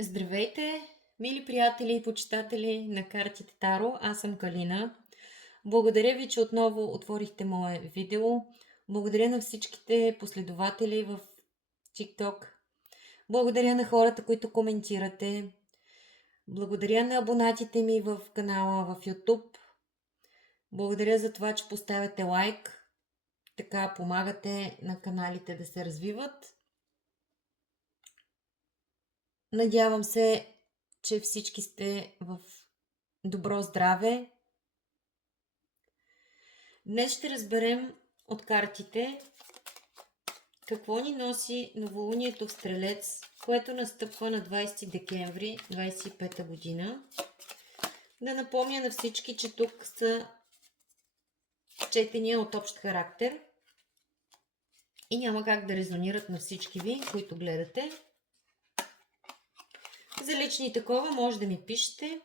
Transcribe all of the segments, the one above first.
Здравейте, мили приятели и почитатели на картите Таро. Аз съм Калина. Благодаря ви, че отново отворихте мое видео. Благодаря на всичките последователи в TikTok. Благодаря на хората, които коментирате. Благодаря на абонатите ми в канала в YouTube. Благодаря за това, че поставяте лайк. Така помагате на каналите да се развиват. Надявам се, че всички сте в добро здраве. Днес ще разберем от картите какво ни носи новолунието в Стрелец, което настъпва на 20 декември 2025 година. Да напомня на всички, че тук са четения от общ характер и няма как да резонират на всички ви, които гледате. За лични такова може да ми пишете.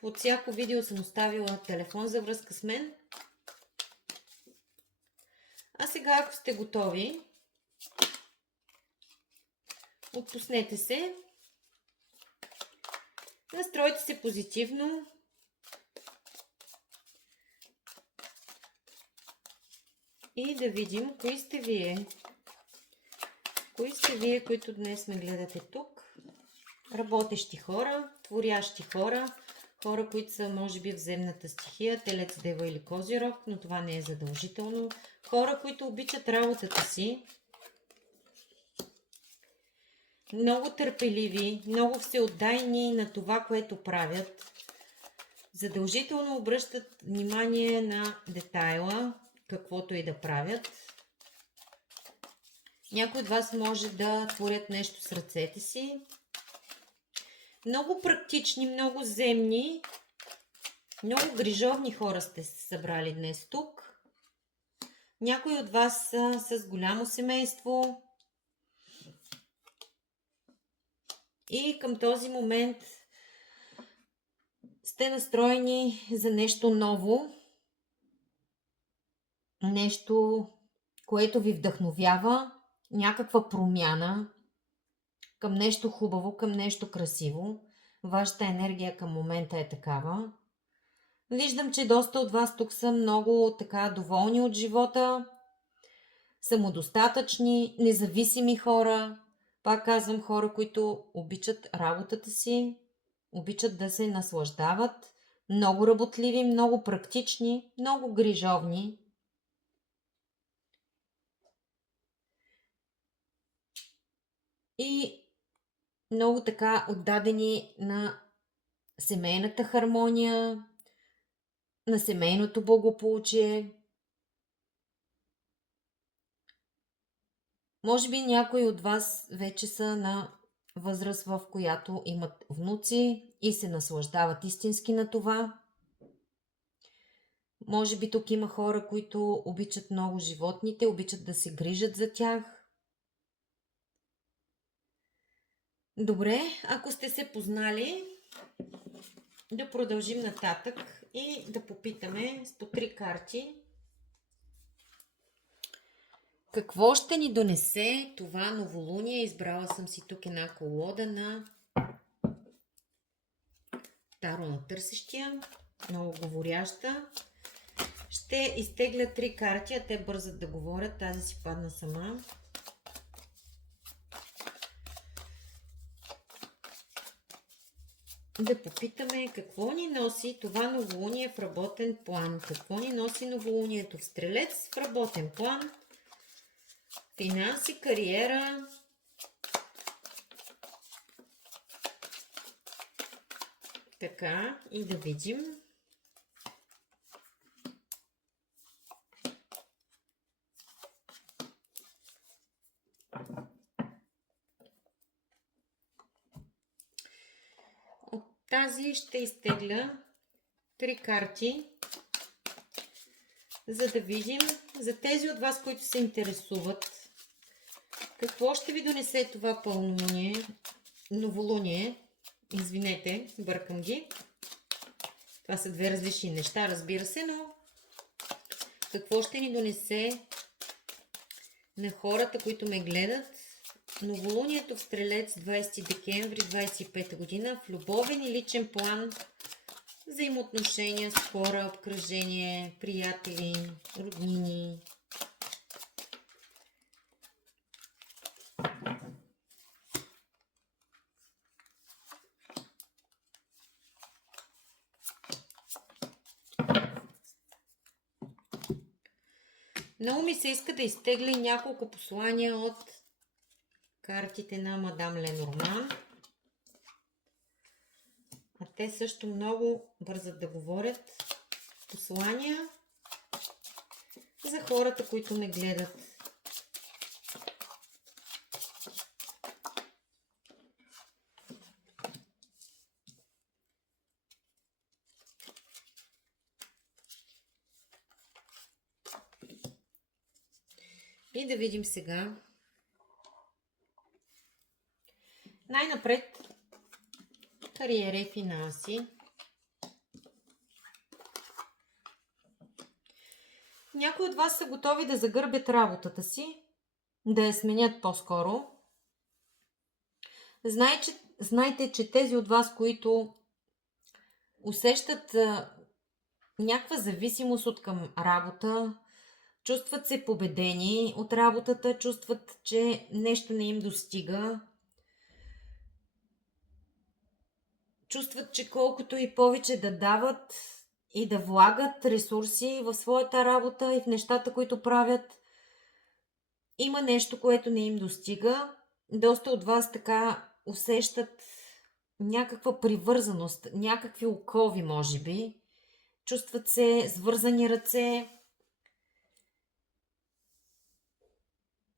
Под всяко видео съм оставила телефон за връзка с мен. А сега, ако сте готови, отпуснете се, настройте се позитивно и да видим кои сте вие. Кои сте вие, които днес ме гледате тук? Работещи хора, творящи хора, хора, които са може би в земната стихия, Телец, Дева или Козирог, но това не е задължително. Хора, които обичат работата си, много търпеливи, много всеотдайни на това, което правят. Задължително обръщат внимание на детайла, каквото и да правят. Някои от вас може да творят нещо с ръцете си. Много практични, много земни, много грижовни хора сте се събрали днес тук. Някои от вас са с голямо семейство. И към този момент сте настроени за нещо ново. Нещо, което ви вдъхновява. Някаква промяна към нещо хубаво, към нещо красиво. Вашата енергия към момента е такава. Виждам, че доста от вас тук са много така доволни от живота, самодостатъчни, независими хора. Пак казвам, хора, които обичат работата си, обичат да се наслаждават, много работливи, много практични, много грижовни. И много така отдадени на семейната хармония, на семейното благополучие. Може би някои от вас вече са на възраст, в която имат внуци и се наслаждават истински на това. Може би тук има хора, които обичат много животните, обичат да се грижат за тях. Добре, ако сте се познали, да продължим нататък и да попитаме с по 3 карти какво ще ни донесе това новолуние. Избрала съм си тук една колода на Таро на търсещия, много говоряща. Ще изтегля 3 карти, а те бързат да говорят. Тази си падна сама. Да попитаме какво ни носи това новолуние в работен план. Какво ни носи новолунието в Стрелец в работен план. Финанси, кариера. Така, и да видим. От тази ще изтегля 3 карти, за да видим за тези от вас, които се интересуват, какво ще ви донесе това пълнолуние, новолуние. Извинете, бъркам ги. Това са 2 различни неща, разбира се, но какво ще ни донесе на хората, които ме гледат Новолунието в Стрелец 20 декември 25 година в любовен и личен план, взаимоотношения с хора, обкръжение, приятели, роднини. Много ми се иска да изтегля няколко послания от картите на мадам Ленорман. А те също много бързат да говорят. Послания за хората, които ме гледат. И да видим сега. Най-напред кариера и финанси. Някои от вас са готови да загърбят работата си, да я сменят по-скоро. Знайте, че тези от вас, които усещат някаква зависимост от към работа, чувстват се победени от работата, чувстват, че нещо не им достига, чувстват, че колкото и повече да дават и да влагат ресурси в своята работа и в нещата, които правят, има нещо, което не им достига. Доста от вас така усещат някаква привързаност, някакви окови, може би. Чувстват се свързани ръце.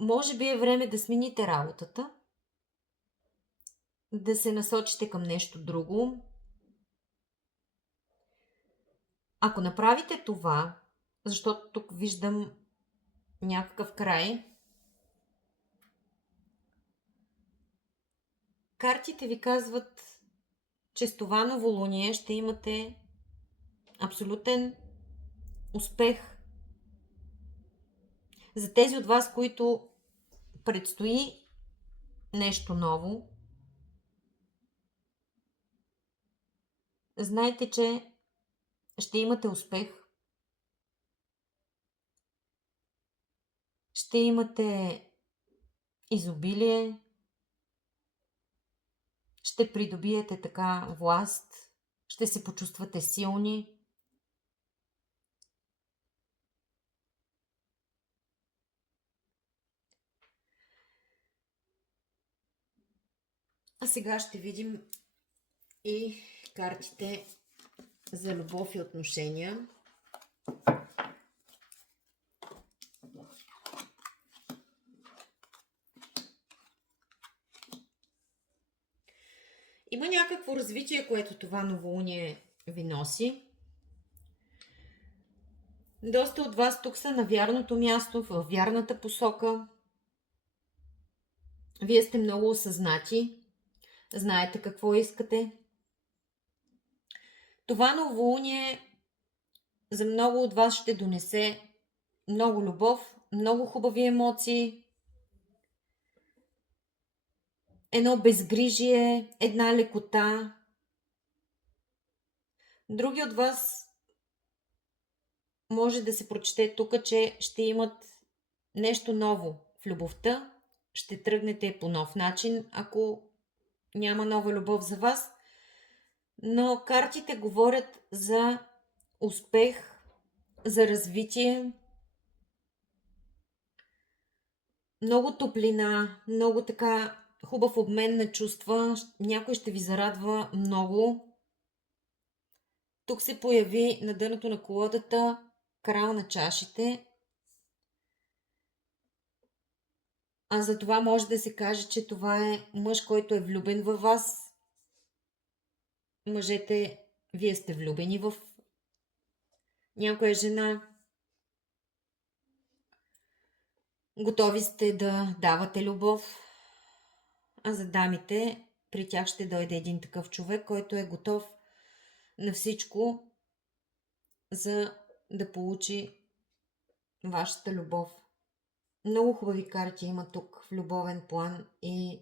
Може би е време да смените работата, да се насочите към нещо друго. Ако направите това, защото тук виждам някакъв край, картите ви казват, че с това новолуние ще имате абсолютен успех. За тези от вас, които предстои нещо ново, знайте, че ще имате успех. Ще имате изобилие. Ще придобиете така власт. Ще се почувствате силни. А сега ще видим и картите за любов и отношения. Има някакво развитие, което това новолуние ви носи. Доста от вас тук са на вярното място, в вярната посока. Вие сте много осъзнати. Знаете какво искате. Това новолуние за много от вас ще донесе много любов, много хубави емоции, едно безгрижие, една лекота. Други от вас може да се прочете тук, че ще имат нещо ново в любовта. Ще тръгнете по нов начин, ако няма нова любов за вас. Но картите говорят за успех, за развитие, много топлина, много така хубав обмен на чувства. Някой ще ви зарадва много. Тук се появи на дъното на колодата крал на чашите. А за това може да се каже, че това е мъж, който е влюбен във вас. Мъжете, вие сте влюбени в някоя жена. Готови сте да давате любов. А за дамите, при тях ще дойде един такъв човек, който е готов на всичко, за да получи вашата любов. Много хубави карти има тук в любовен план и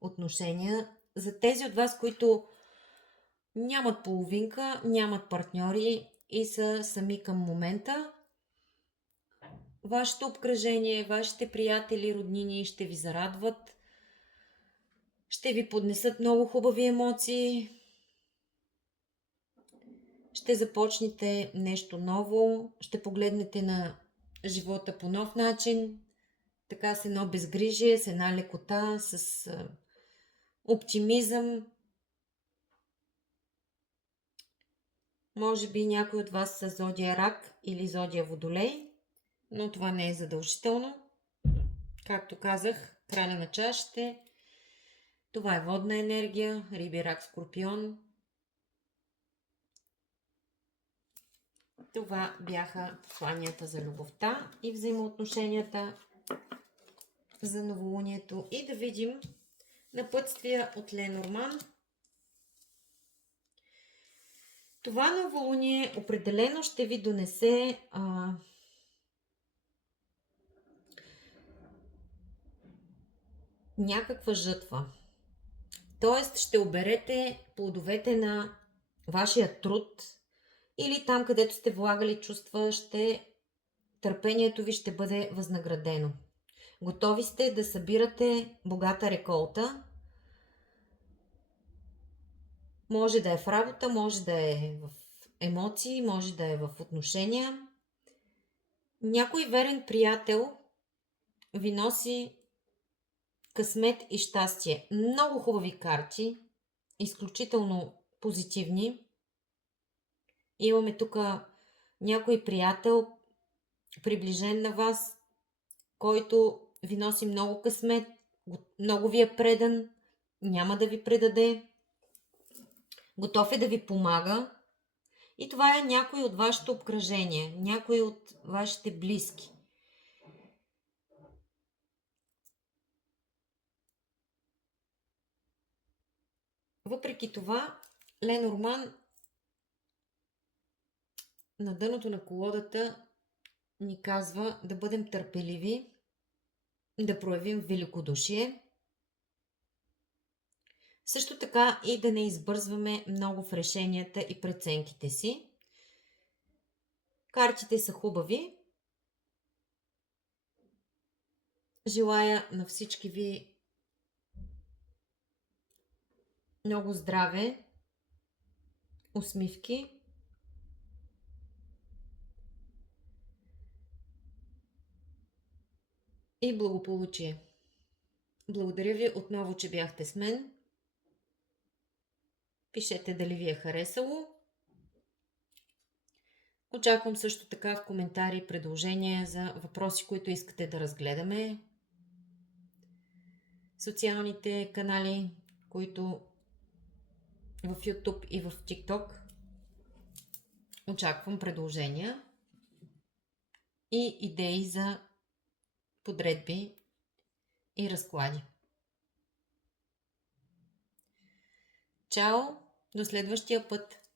отношения. За тези от вас, които нямат половинка, нямат партньори и са сами към момента, вашето обкръжение, вашите приятели, роднини ще ви зарадват, ще ви поднесат много хубави емоции, ще започнете нещо ново, ще погледнете на живота по нов начин, така с едно безгрижие, с една лекота, с оптимизъм. Може би някой от вас са зодия Рак или зодия Водолей, но това не е задължително. Както казах, краля на чашите. Това е водна енергия, Риби, Рак, Скорпион. Това бяха посланията за любовта и взаимоотношенията за новолунието. И да видим напътствия от Ленорман. Това новолуние определено ще ви донесе някаква жътва. Тоест ще оберете плодовете на вашия труд или там, където сте влагали чувства, търпението ви ще бъде възнаградено. Готови сте да събирате богата реколта. Може да е в работа, може да е в емоции, може да е в отношения. Някой верен приятел ви носи късмет и щастие. Много хубави карти, изключително позитивни. Имаме тук някой приятел, приближен на вас, който ви носи много късмет, много ви е предан, няма да ви предаде, готов е да ви помага. И това е някой от вашето обкръжение, някой от вашите близки. Въпреки това, Ленорман на дъното на колодата ни казва да бъдем търпеливи, да проявим великодушие. Също така и да не избързваме много в решенията и преценките си. Картите са хубави. Желая на всички ви много здраве, усмивки и благополучие. Благодаря ви отново, че бяхте с мен. Пишете дали ви е харесало. Очаквам също така в коментари предложения за въпроси, които искате да разгледаме. Социалните канали, които в YouTube и в TikTok. Очаквам предложения и идеи за подредби и разклади. Чао! До следващия път!